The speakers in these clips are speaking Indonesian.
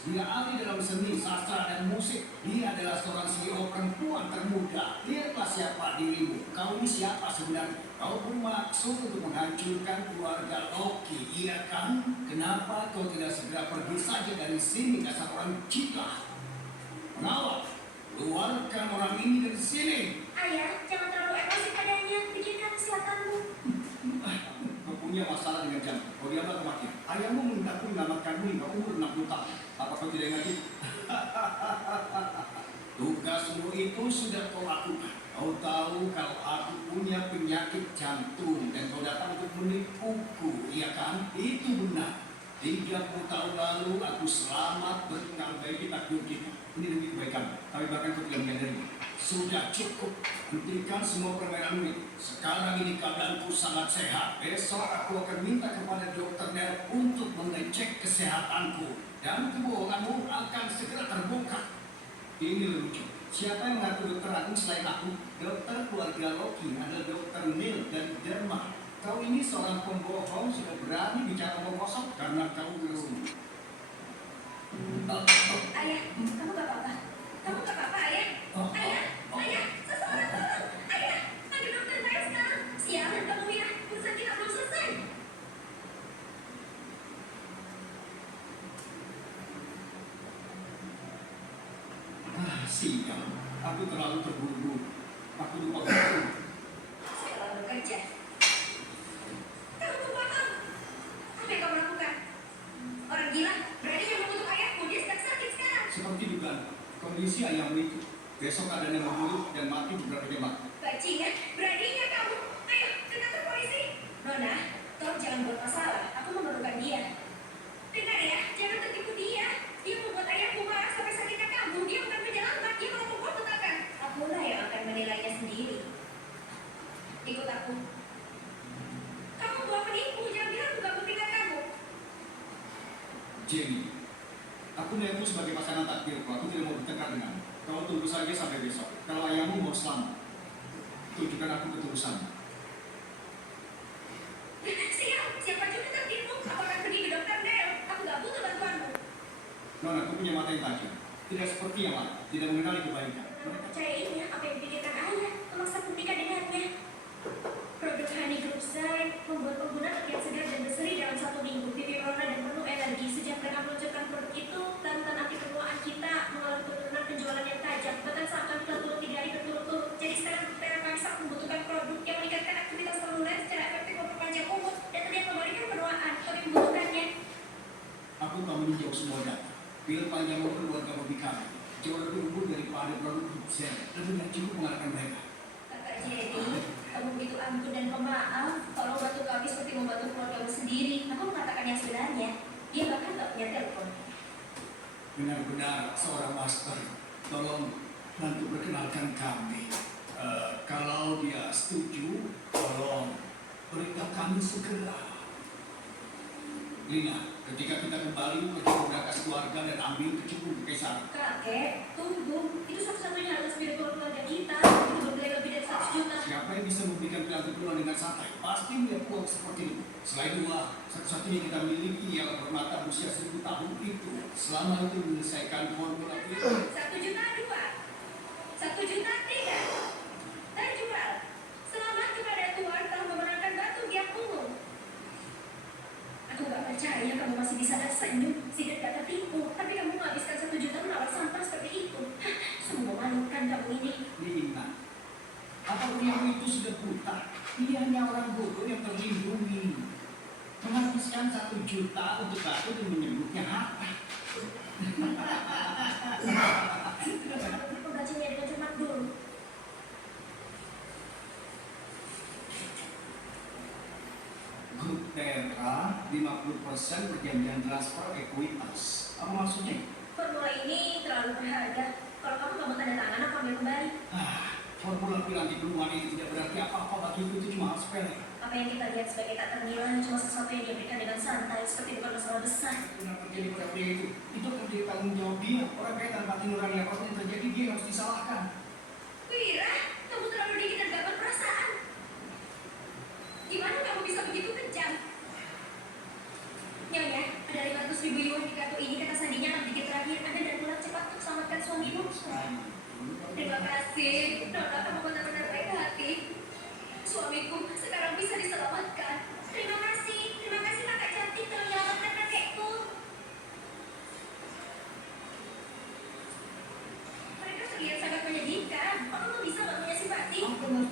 Dia ahli dalam seni, sastra, dan musik. Dia adalah seorang CEO perempuan termuda. Lihatlah siapa dirimu. Kau ini siapa sebenarnya? Kau bermaksud untuk menghancurkan keluarga Loki, iya kan? Kenapa kau tidak segera pergi saja dari sini, dasar orang gila? Pengawal, keluarkan orang ini dari sini. Ayah, jangan terlalu emosi padanya. Pikirkan kesehatanmu. Kau punya masalah dengan jam. Kau diamlah kematian. Ayahmu memintaku menyelamatkanmu hingga umur 60 tahun. Apa kau tidak ingat itu? Tugasmu itu sudah kau lakukan. Kau tahu kalau aku punya penyakit jantung dan kau datang untuk menipuku, iya kan? Itu benar. 30 tahun lalu aku selamat memperbaiki takdir kita. Ini demi kebaikan. Tapi bahkan kau tidak menyadarinya. Sudah cukup. Hentikan semua permainanmu itu. Sekarang ini keadaanku sangat sehat. Besok aku akan minta kepada dokter Nel untuk mengecek kesehatanku. Dan kebohonganmu akan segera terbongkar. Ini lucu. Siapa yang mengaku dokter Agung selain aku? Dokter keluarga Loki adalah dokter Neil dari Denmark. Kau ini seorang pembohong, sudah berani bicara omong kosong karena kau belum. Ayah, kamu gak apa-apa? Kamu gak apa-apa, Ayah? Ayah, Ayah, seseorang tolong! Ayah, panggil dokter Miles sekarang. Sialan kamu ya, urusan kita belum selesai. Sial, aku terlalu terburu-buru. Aku lupa waktu. Sekarang bekerja. Kamu pembohong! Apa yang kamu lakukan? Orang gila, berani yang mengutuk ayahku, dia sedang sakit sekarang. Seperti dugaan, kondisi ayahmu itu. Besok keadaannya memburuk dan mati beberapa jam lagi. Bajingan, beraninya kamu. Ayo, ke kantor polisi. Nona, tolong jangan buat masalah. Aku memerlukan dia. Dengar ya, jangan tertipu dia. Dia membuat ayahku marah sampai sakitnya kamu. Dia bukan penyelamat, dia malah membuat petaka. Akulah yang akan menilainya sendiri. Ikut aku. Kamu buat penipu, jangan bilang aku gak buktikan kamu. Jenny, aku melihatmu sebagai pasangan takdirku. Aku tidak mau bertengkar denganmu. Kau tunggu saja sampai besok. Kalau ayahmu mau selamat, tunjukkan aku ketulusanmu. Siap, siapa juga tertipu. Aku akan pergi ke dokter Nel. Aku gak butuh bantuanmu. Nona, aku punya mata yang tajam. Tidak seperti yang lain. Tidak mengenali kebaikan. Percayainya apa yang dipikirkan ayah, memaksa menikah dengannya. Produk Honey Group Zine membuat pengguna terlihat segar dan berseri dalam 1 minggu. Pipi merona dan penuh energi. Sejak mereka meluncurkan produk itu, larutan anti penuaan kita mengalami penurunan penjualan yang tajam. Bahkan saat kami telah turun 3 hari berturut-turut. Jadi sekarang Teramaksa membutuhkan produk yang meningkatkan aktivitas seluler secara efektif memperpanjang umur dan terlihat memberikan penuaan. Kami membutuhkannya. Aku telah meninjau semua data. Pil panjang umur keluarga Bobby kami jauh lebih unggul daripada produk Group Zine dan tidak cukup mengalahkan mereka. Kakak Jenny, kamu begitu ampun dan pemaaf. Tolong bantu kami seperti membantu keluargamu sendiri. Aku mengatakan yang sebenarnya. Dia bahkan gak punya telepon. Benar-benar seorang master. Tolong bantu perkenalkan kami. Kalau dia setuju, tolong beritahu kami segera. Lina, ketika kita kembali pergi ke berangkas keluarga dan ambil kecukupan kekaisaran. Kakek, tunggu. Itu satu-satunya harta spiritual keluarga kita. Itu bernilai lebih dari 100 juta. Siapa yang bisa memberikan pilihan keturunan dengan santai? Pasti melihat uang seperti itu. Selain uang, satu-satunya yang kita miliki ialah permata usia 1000 tahun itu. Selama itu menyelesaikan formula itu. 1 juta 2. 1 juta 3. Terjual. Selamat kepada Tuhan telah memenangkan batu giok umum. Aku gak percaya kamu masih bisa tersenyum. Sidat gak tertipu. Tapi kamu menghabiskan 1 juta menawar sampah seperti itu. Hah, sungguh memalukan kamu ini. Lina, apa beliau itu sudah buta? Dia hanya orang bodoh yang terlindungi. Menghabiskan 1 juta untuk batu dan menyebutnya harta. Membacanya dengan cermat dulu. Grup Tera 50% perjanjian transfer ekuitas. Apa maksudnya? Formula ini terlalu berharga. Kalau kamu gak mau tanda tangan, aku ambil kembali. Formula bilang di perumahan ini tidak berarti apa-apa bagiku, itu cuma hal sepele. Apa yang kita lihat sebagai tak ternilai cuma sesuatu yang diberikan dengan santai, seperti bukan masalah besar. Benar terjadi pada pria itu akan jadi tanggung jawab dia. Orang kaya tanpa hati nurani apapun yang terjadi, dia harus disalahkan. Wira, kamu terlalu dingin dan gak berperasaan. Gimana kamu bisa begitu kejam? Nyonya, ada 500.000 yuan di kartu ini, kata sandinya akan sedikit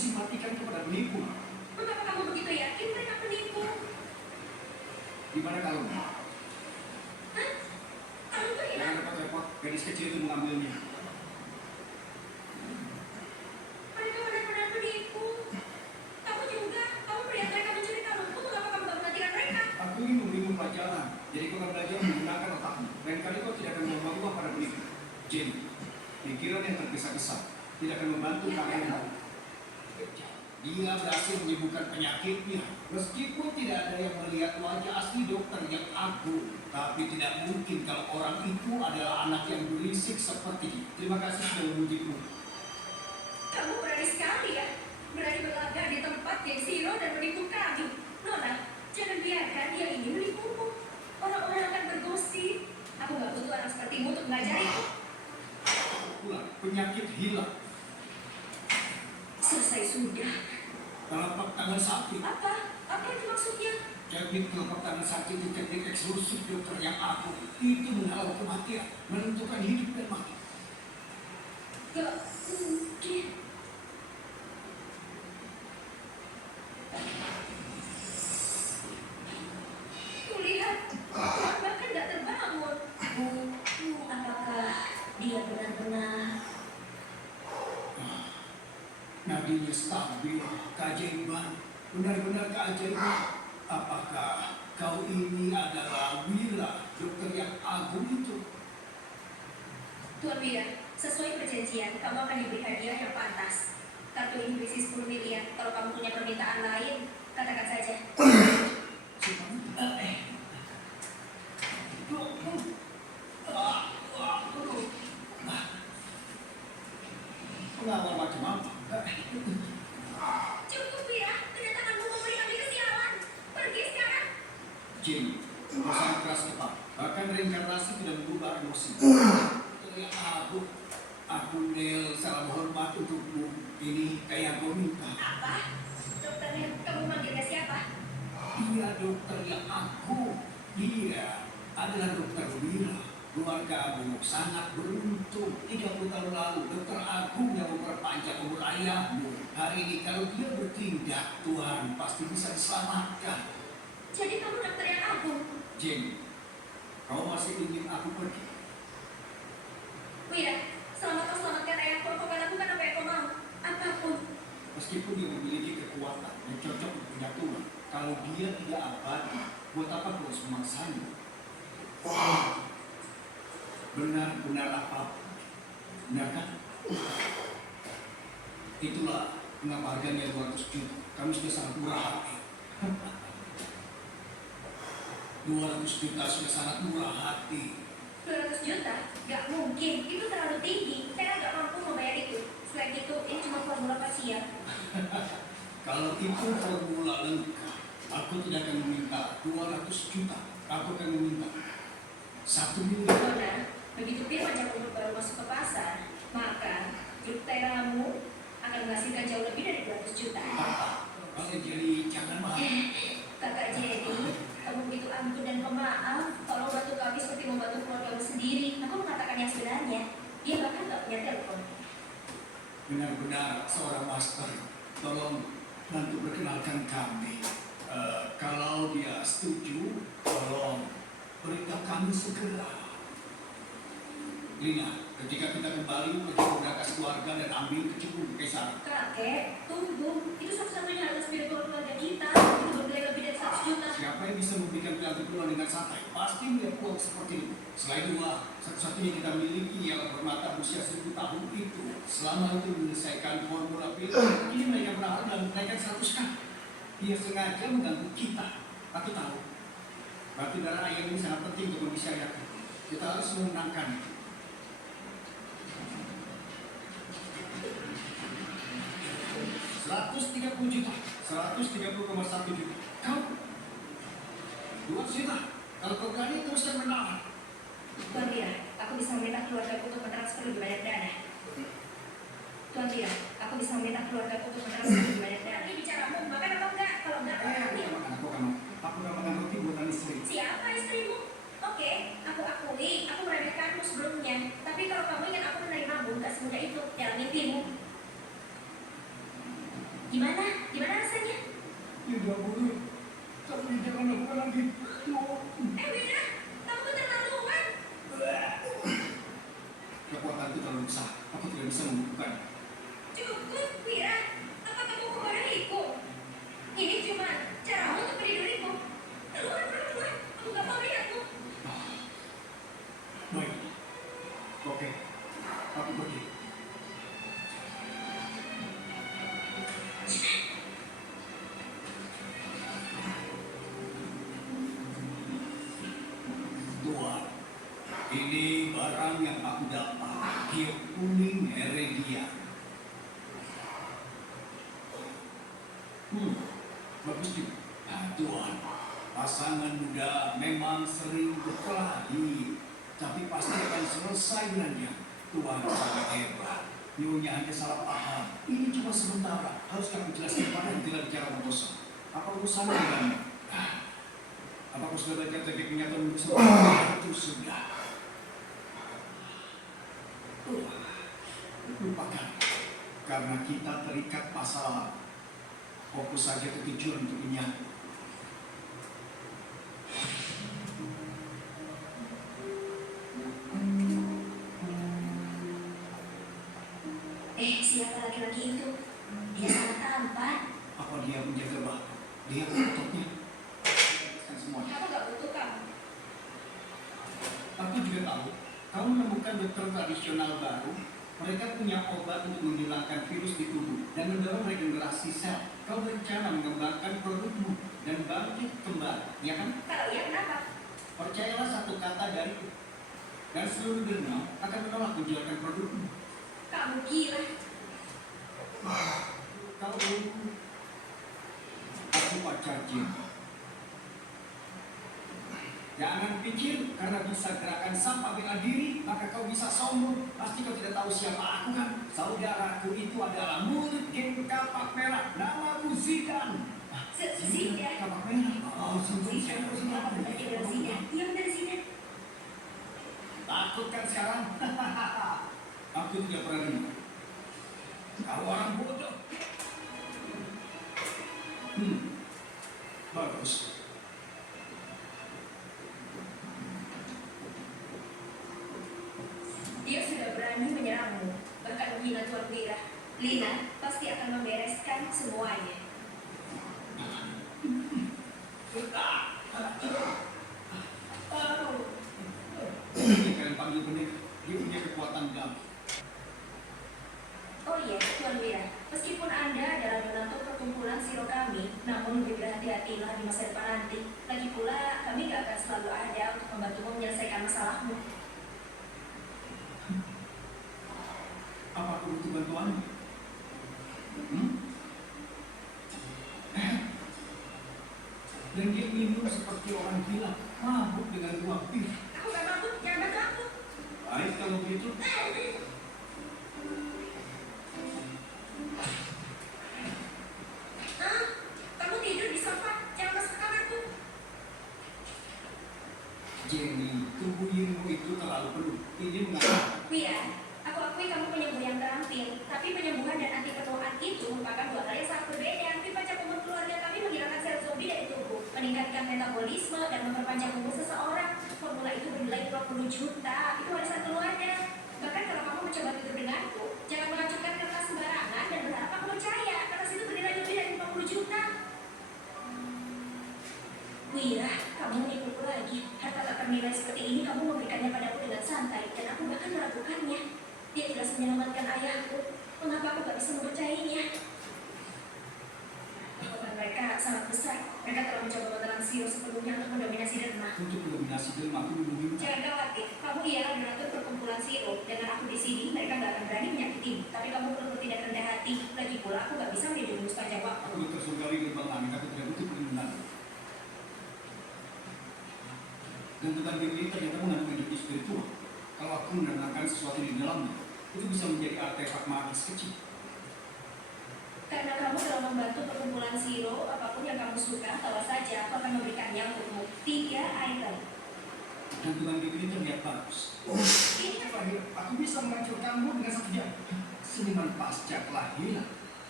simpatikan kepada penipu. Mengapa kamu begitu yakin mereka penipu? Gimana kalungnya? Hah? Kalung itu hilang? Jangan repot-repot, gadis kecil itu mengambilnya. Mereka benar-benar penipu. Kamu juga, kamu melihat mereka mencuri kalungku, mengapa kamu gak menghentikan mereka? Aku ingin memberimu pelajaran, jadi kau akan belajar menggunakan otakmu. Lain kali kau tidak akan membuang uang pada penipu. Jane, pikiran yang tergesa-gesa tidak akan membantu kalian. Dia berhasil menyembuhkan penyakitnya. Meskipun tidak ada yang melihat wajah asli dokter yang agung, tapi tidak mungkin kalau orang itu adalah anak yang berisik seperti. Terima kasih sudah memujiku. Kamu berani sekali ya, berani berlagak di tempat geng Siro dan menipu kami. Nona, jangan biarkan dia ini menipumu. Orang-orang akan bergosip. Aku gak butuh anak sepertimu untuk mengajariku. Pulang, penyakit hilang. Selesai sudah. Telapak tangan sakit. Apa? Apa itu maksudnya? Teknik telapak tangan sakit itu teknik eksklusif dokter yang agung. Itu menghalau kematian, menentukan hidup dan mati. Gak mungkin. Kulihat, Tuhan bahkan gak terbangun. Apakah dia benar-benar... Nadinya stabil, keajaiban, benar-benar keajaiban. Apakah kau ini adalah Wira, dokter yang agung itu? Tuan Wira, sesuai perjanjian, kamu akan diberi hadiah yang pantas. Kartu ini berisi 10 miliar. Kalau kamu punya permintaan lain, katakan saja. Pengawal macam apa? Cukup Wira, kedatanganmu memberi kami kesialan. Pergi sekarang. Jim, perusahaan keras cepat. Bahkan reinkarnasi tidak mengubah emosi. Terlihat aku Nel salam hormat untukmu. Ini kayak gue minta. Apa? Dokternya, kamu manggilnya siapa? Dia dokter yang agung. Dia adalah dokter Wira. Keluarga Agung sangat beruntung. 30 tahun lalu, dokter Agung yang memperpanjang umur ayahmu. Hari ini kalau dia bertindak, Tuhan pasti bisa diselamatkan. Jadi kamu dokter yang agung. Jane, kau masih ingin aku pergi? Wira, selama kau selamatkan ayahku, kau akan lakukan apa yang kau mau. Apapun. Meskipun dia memiliki kekuatan yang cocok untuk punya Tuhan, kalau dia tidak abadi, buat apa kau harus memaksanya? Benar-benar apa? Benar kan? Itulah mengapa harganya 200 juta. Kami sudah sangat murah hati. 200 juta sudah sangat murah hati. 200 juta? Gak mungkin, itu terlalu tinggi. Saya gak mampu membayar itu. Selain itu, ini cuma formula pasien. Kalau itu formula lengkap, aku tidak akan meminta 200 juta. Aku akan meminta 1 miliar. Nona, begitu Firman Jakob baru masuk ke pasar, maka Jukteramu akan menghasilkan jauh lebih dari 200 juta. Kalau jadi jangan marah. Kakak Jenny, kamu begitu ampun dan pemaaf. Tolong bantu kami seperti membantu keluargamu sendiri. Aku mengatakan yang sebenarnya. Dia bahkan gak punya telepon. Benar-benar seorang master. Tolong bantu perkenalkan kami. Kalau dia setuju, tolong beritahu kami segera. Lina, ketika kita kembali pergi berangkat keluarga dan ambil kecubung Kaisar. Kakek, tunggu. Itu satu-satunya harta spiritual keluarga kita. Itu bernilai lebih dari 100 juta. Siapa yang bisa memberikan piala pulang dengan santai? Pasti melihat uang seperti itu. Selain uang, satu-satunya kita miliki ialah permata berusia 1000 tahun itu. Selama itu menyelesaikan formula piala, ini mereka berharap dan menaikkan 100 kali. Dia sengaja mengganggu kita. Aku tahu. Batu darah ayam ini sangat penting untuk kondisi ayamku. Kita harus memenangkan. 130 juta, 130,1 juta. Kau 200 juta. Kalau kau berani teruskan menahan. Tuan Wira, aku bisa meminta keluargaku untuk mentransfer lebih banyak dana. Tuan Wira, aku bisa meminta keluargaku untuk mentransfer lebih banyak dana. Ini bicaramu, makan apa enggak? Kalau enggak, Aku akan makan roti buatan istri. Siapa istrimu? Oke, aku akui, aku meremehkanmu sebelumnya. Tapi kalau kamu ingin aku menerimamu, gak semudah itu. Jangan mimpimu. Gimana? Gimana rasanya? Tidak boleh. Tapi jangan lakukan lagi. Wira, kamu keterlaluan. Kekuatanku terlalu besar. Aku tidak bisa membukukan. Cukup, Wira. Apa kamu kemarahiku? Ini cuma caramu untuk melindungiku. Keluar, keluar. Aku gak mau lihatmu. Baik. Oke. Aku pergi. Tuan, ini barang yang aku dapat. Giok kuning Heredia. Bagus juga. Nah, Tuan, pasangan muda memang sering berkelahi, tapi pasti akan selesai dengannya. Tuan sangat hebat. Nyonya hanya salah paham. Ini cuma sementara. Harus kamu jelaskan pada tidak bicara bosan. Apa urusannya denganmu? Apa kau sudah belajar teknik menyatu itu sudah. Lupakan. Karena kita terikat masalah. Fokus saja ke tujuan untuk menyatu. Siapa laki-laki itu? Dia sangat tampan. Apa dia menjaga batu? Dia menutupnya. Dan semuanya. Aku gak butuh kamu. Aku juga tahu. Kamu menemukan dokter tradisional baru. Mereka punya obat untuk menghilangkan virus di tubuh dan mendorong regenerasi sel. Kau berencana mengembangkan produkmu dan bangkit kembali, ya kan? Kalau iya, kenapa? Percayalah satu kata dariku. Dan seluruh dunia akan menolak menjualkan produkmu. Kamu gila. Kau aku pacar Jin. Jangan pikir karena bisa gerakan sampah bela diri, maka kau bisa sombong. Pasti kau tidak tahu siapa aku kan? Saudaraku itu adalah murid geng kapak merah. Namaku Zidan. Zidan? Kapak merah. Oh, Zidan, apa benar dia adalah Zidan? Iya benar Zidan. Takut kan sekarang? Aku tidak pernah dengar. Kau orang bodoh. Bagus. Dia sudah berani menyerangmu, bahkan menghina Tuan Wira. Lina pasti akan membereskan semuanya. Kalian panggil benih, dia punya kekuatan damai. Oh iya, Tuan Wira, meskipun Anda adalah donatur perkumpulan Siro kami, namun lebih berhati-hatilah di masa depan nanti. Lagi pula, kami gak akan selalu ada untuk membantumu menyelesaikan masalahmu. Apa aku butuh bantuan? Dan dia minum seperti orang gila, mabuk dengan uang bir. Aku gak mabuk, jangan bantu aku. Baik kalau begitu. Kamu tidur di sofa, jangan masuk ke kamarku. Jenny, tubuh Yirmu itu terlalu penuh. Ini mengatakan. Wira, aku akui kamu penyembuh yang terampil, tapi penyembuhan dan anti ketuaan itu merupakan dua hal yang sangat berbeda. Pipa umur keluarga kami menghilangkan sel zombie dari tubuh, meningkatkan metabolisme dan memperpanjang umur seseorang. Formula itu bernilai 20 juta, itu warisan keluarga. Bahkan kalau kamu mencoba tidur denganku, jangan mengacungkan kertas sembarangan dan berharap aku percaya, kertas itu bernilai lebih dari 50 juta. Wira, kamu menipuku lagi. Harta tak ternilai seperti ini kamu memberikannya padaku dengan santai, dan aku bahkan meragukannya. Dia jelas menyelamatkan ayahku. Mengapa aku gak bisa mempercayainya? Beban mereka sangat besar. Mereka telah mencoba menelan Siro sepenuhnya untuk mendominasi Derma. Untuk mendominasi Derma, aku meminta. Jangan khawatir, kamu ialah donatur perkumpulan Siro. Dengan aku di sini, mereka gak akan berani menyakitimu. Tapi kamu perlu bertindak rendah hati. Lagi pula, aku gak bisa melindungimu sepanjang waktu. Aku tersunggari gerbang langit, aku tidak butuh perlindungan. Dan tentang diri ternyata mengandung energi spiritual. Kalau aku menenangkan sesuatu di dalamnya, itu bisa menjadi artefak magis kecil. Karena kamu telah membantu perkumpulan Siro, apapun yang kamu suka, bawa saja, aku akan memberikannya untukmu. 3 item. Dan tentang diri terlihat bagus. Ini Terakhir, aku bisa menghancurkanmu dengan satu jam. Seniman pasca kelahiran.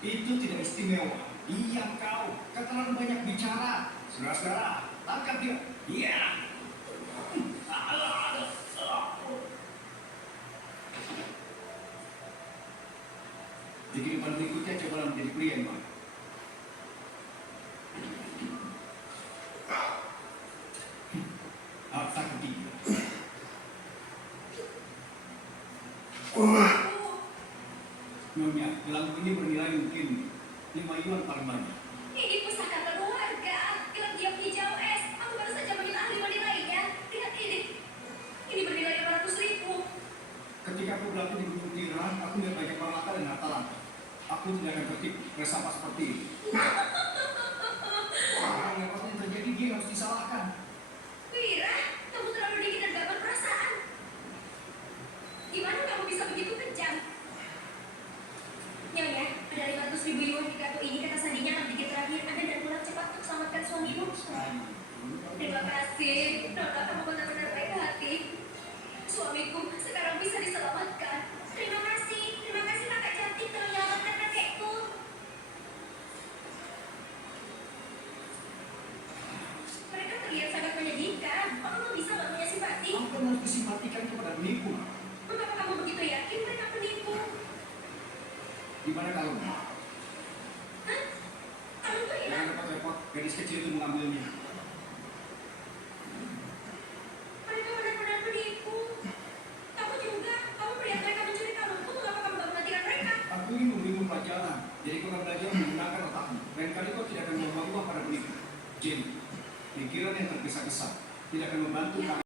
Itu tidak istimewa. Diam kau. Kau terlalu banyak bicara. Saudara-saudara, tangkap dia. Iya. Di kehidupan berikutnya cobalah menjadi pria yang baik. Harta ketiga. Nyonya, gelang ini bernilai mungkin 5 yuan paling banyak. Ini pusaka keluarga. Gelang diam hijau es. Aku baru saja mengenali menilainya. Lihat ini. Ini bernilai 500.000. Ketika aku berlatih di Gunung Tiran, aku melihat banyak peralatan dan harta langka. Aku tidak akan tertipu bersama seperti ini. Orang yang apa yang terjadi dia harus disalahkan. Wira, kamu terlalu dingin dan gak berperasaan. Gimana kamu bisa begitu kejam? Nyonya, ada 500.000 yuan di kartu ini. Kata sandinya akan dikit terakhir. Anda dan pulang cepat untuk selamatkan suamimu. Terima kasih. Nona, kamu benar-benar baik hati. Suamiku sekarang bisa diselamatkan. Terima kasih. Terima kasih kakak cantik telah menyelamatkan kakekku. Mereka terlihat sangat menyedihkan. Kamu bisa gak punya simpati? Apa yang harus disimpatikan kepada penipu? Mengapa kamu begitu yakin mereka penipu? Gimana kalau Hah? Kamu tuh jangan hilang. repot-repot, gadis kecil itu mengambilnya. Mereka benar-benar penipu. Kamu juga. Kamu melihat mereka mencuri kalungku. Mengapa kamu gak menghentikan mereka? Aku ingin memberimu pelajaran, jadi kau akan belajar menggunakan otakmu. Lain kali kau tidak akan membuang uang pada penipu. Jane, pikiran yang tergesa-gesa tidak akan membantu kamu.